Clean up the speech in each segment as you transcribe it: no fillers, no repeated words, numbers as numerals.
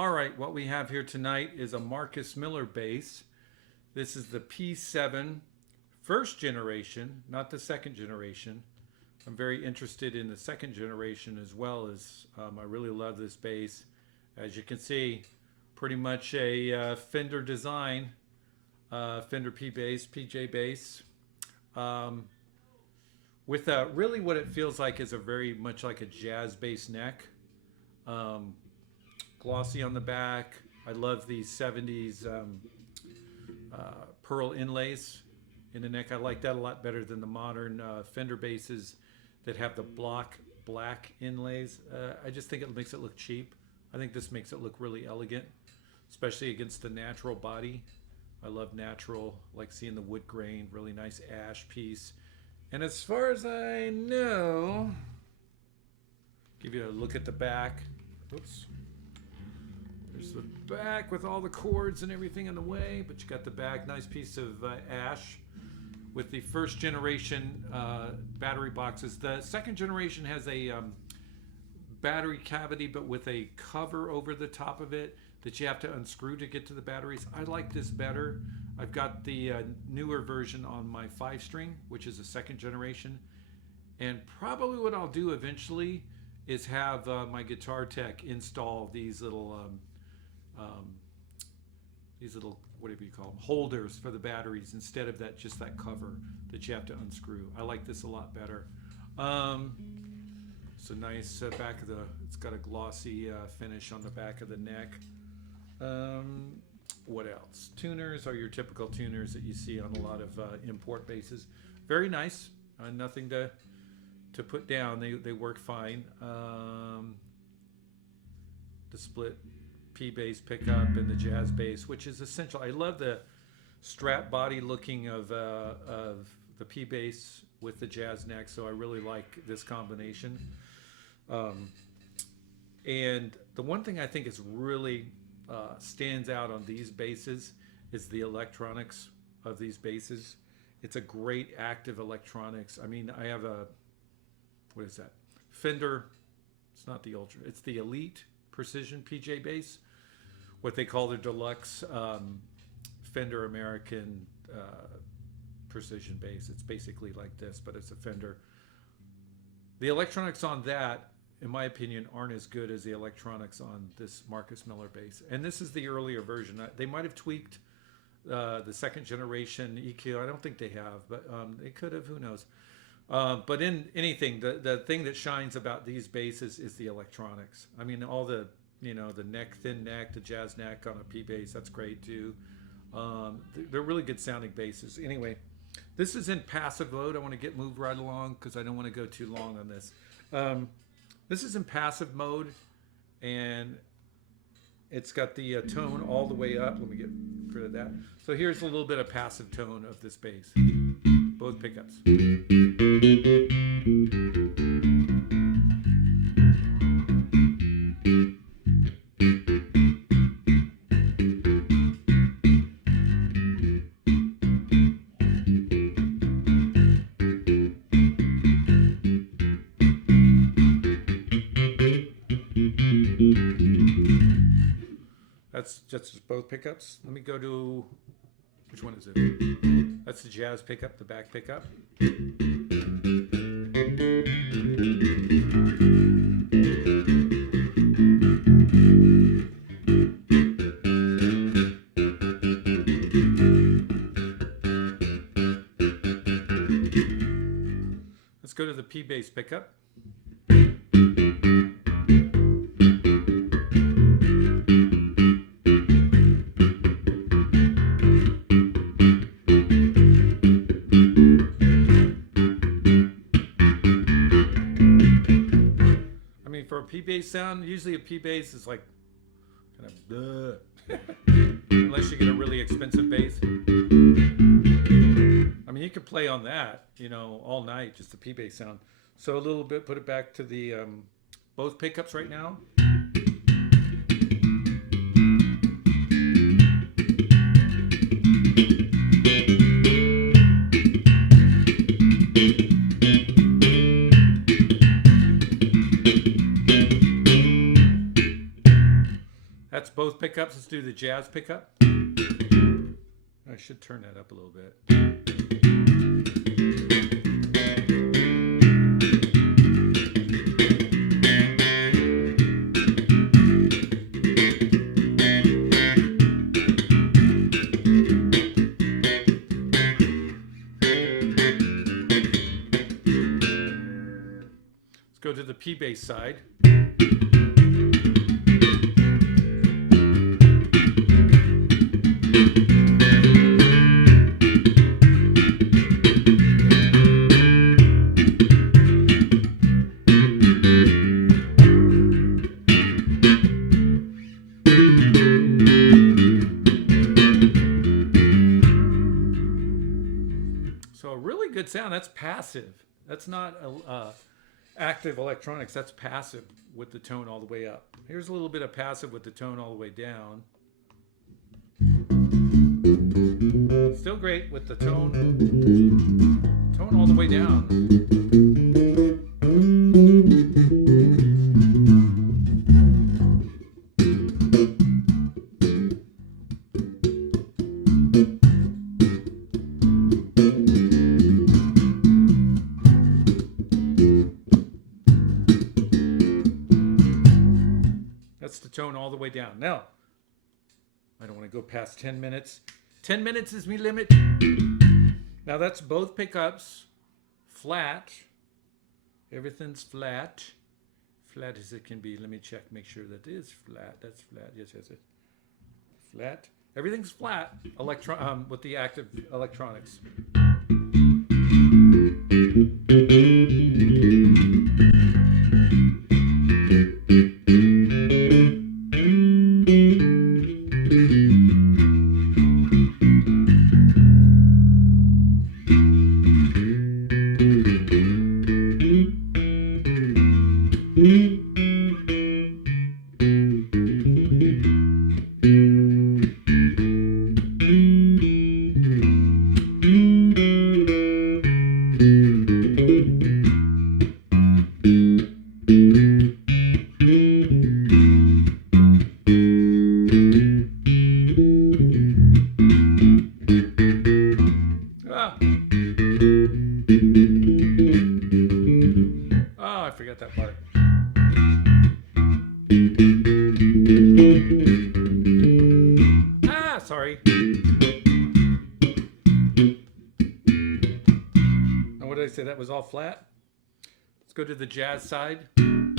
All right, what we have here tonight is a Marcus Miller bass. This is the P7 first generation, not the second generation. I'm very interested in the second generation as well as I really love this bass. As you can see, pretty much a Fender design, Fender P bass, PJ bass. With really what it feels like is a very much like a jazz bass neck. Glossy on the back. I love these 70s pearl inlays in the neck. I like that a lot better than the modern Fender basses that have the black inlays. I just think it makes it look cheap. I think this makes it look really elegant, especially against the natural body. I love natural, like seeing the wood grain, really nice ash piece. And as far as I know, give you a look at the back. Oops. There's the back with all the cords and everything in the way, but you got the back, nice piece of ash with the first generation battery boxes. The second generation has a battery cavity, but with a cover over the top of it that you have to unscrew to get to the batteries. I like this better. I've got the newer version on my 5-string, which is a second generation. And probably what I'll do eventually is have my guitar tech install these little whatever you call them, holders for the batteries instead of that just that cover that you have to unscrew. I like this a lot better. It's a nice back of the, it's got a glossy finish on the back of the neck. What else? Tuners are your typical tuners that you see on a lot of import basses. Very nice. Nothing to put down. They work fine. The split P bass pickup and the jazz bass, which is essential. I love the strap body looking of the P bass with the jazz neck, so I really like this combination. And the one thing I think is really stands out on these basses is the electronics of these basses. It's a great active electronics. I mean, I have a, what is that? Fender, it's not the Ultra, it's the Elite Precision PJ bass, what they call their deluxe Fender American precision bass. It's basically like this, but it's a Fender. The electronics on that, in my opinion, aren't as good as the electronics on this Marcus Miller bass. And this is the earlier version. They might have tweaked the second generation EQ. I don't think they have, but they could have, who knows. But in anything, the thing that shines about these basses is the electronics. I mean, all the, the neck, thin neck, the jazz neck on a P bass, that's great too. They're really good sounding basses. Anyway, this is in passive mode. I want to get moved right along because I don't want to go too long on this. This is in passive mode, and it's got the tone all the way up. Let me get rid of that. So here's a little bit of passive tone of this bass. Both pickups. That's just both pickups. Let me go to, which one is it? That's the jazz pickup, the back pickup. Let's go to the P bass pickup. P bass sound, usually a P bass is like kind of unless you get a really expensive bass. I mean, you could play on that, all night, just the P bass sound. So a little bit, put it back to the both pickups right now. That's both pickups. Let's do the jazz pickup. I should turn that up a little bit. Let's go to the P bass side. So a really good sound. That's passive. That's not active electronics. That's passive with the tone all the way up. Here's a little bit of passive with the tone all the way down. Still great with the tone all the way down. That's the tone all the way down. Now, I don't want to go past 10 minutes. 10 minutes is my limit. Now that's both pickups, flat. Everything's flat. Flat as it can be. Let me check, make sure that is flat. That's flat. Yes, yes, yes. Flat. Everything's flat with the active electronics. Oh, I forgot that part. Ah, sorry. Now, what did I say? That was all flat? Let's go to the jazz side. I'm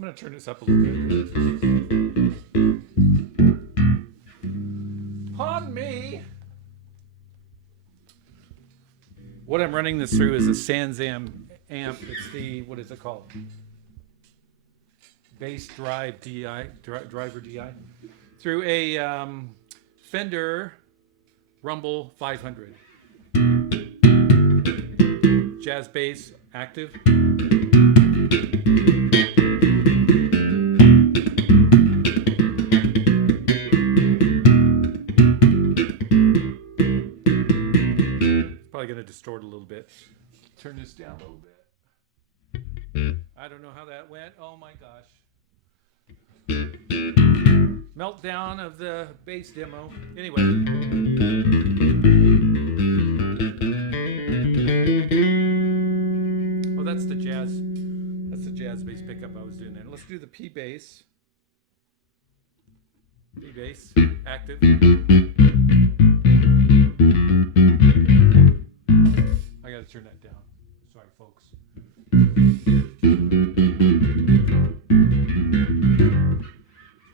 going to turn this up a little bit. Pardon me. What I'm running this through is a Sanzam amp. It's the, what is it called? Bass drive DI, driver DI. Through a Fender Rumble 500. Jazz bass, active. Probably going to distort a little bit. Turn this down a little bit. I don't know how that went. Oh my gosh. Meltdown of the bass demo. Anyway. Oh, that's the jazz. That's the jazz bass pickup I was doing there. Let's do the P bass. P bass, active. I gotta turn that down. Sorry, folks.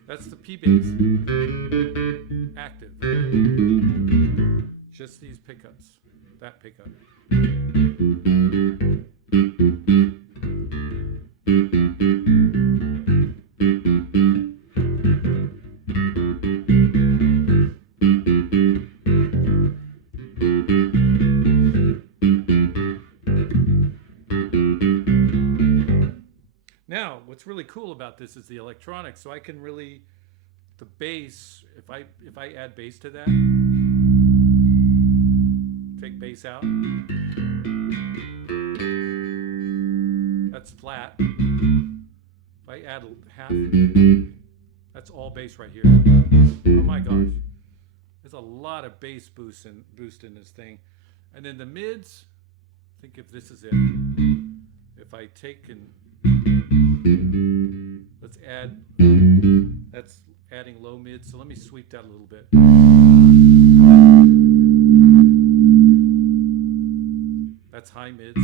That's the P bass. Active. Just these pickups. That pickup. Now, what's really cool about this is the electronics. So I can really, the bass, if I add bass to that, Take bass out. That's flat. If I add half, that's all bass right here. Oh my gosh. There's a lot of bass boost in this thing. And then the mids, I think if this is it. If I take and let's add, that's adding low mids. So let me sweep that a little bit. That's high mids.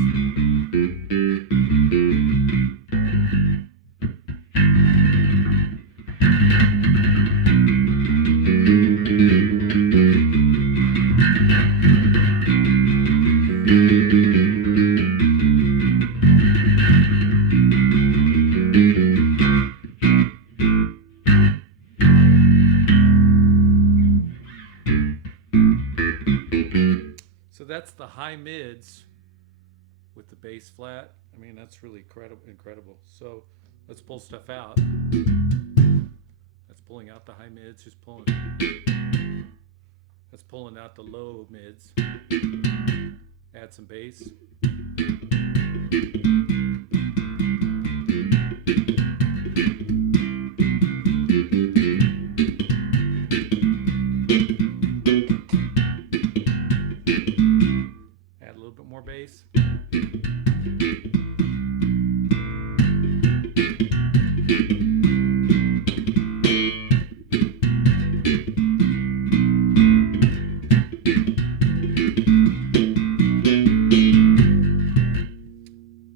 So that's the high mids with the bass flat. I mean, that's really incredible. So let's pull stuff out. That's pulling out the high mids, just pulling. That's pulling out the low mids. Add some bass. Add a little bit more bass.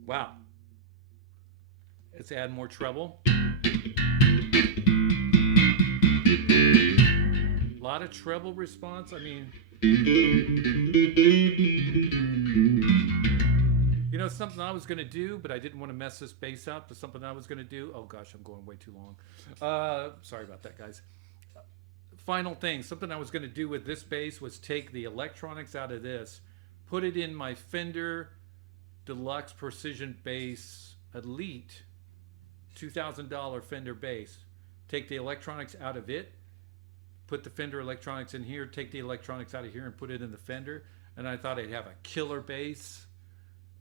Wow. Let's add more treble. A lot of treble response. I mean, you know, something I was going to do, but I didn't want to mess this bass up. But something I was going to do. Oh gosh, I'm going way too long. Sorry about that, guys. Final thing, something I was going to do with this bass was take the electronics out of this, put it in my Fender Deluxe Precision Bass Elite $2,000 Fender bass. Take the electronics out of it, put the Fender electronics in here, take the electronics out of here and put it in the Fender, and I thought I'd have a killer bass.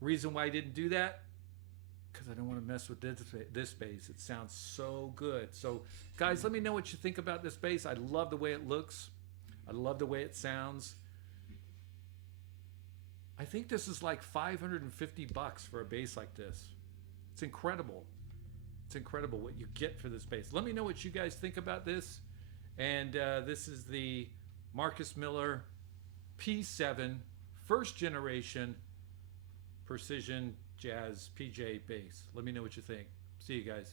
Reason why I didn't do that? Because I don't want to mess with this bass. It sounds so good. So guys, let me know what you think about this bass. I love the way it looks. I love the way it sounds. I think this is like $550 for a bass like this. It's incredible. It's incredible what you get for this bass. Let me know what you guys think about this. And this is the Marcus Miller P7 first generation precision jazz PJ bass. Let me know what you think. See you guys.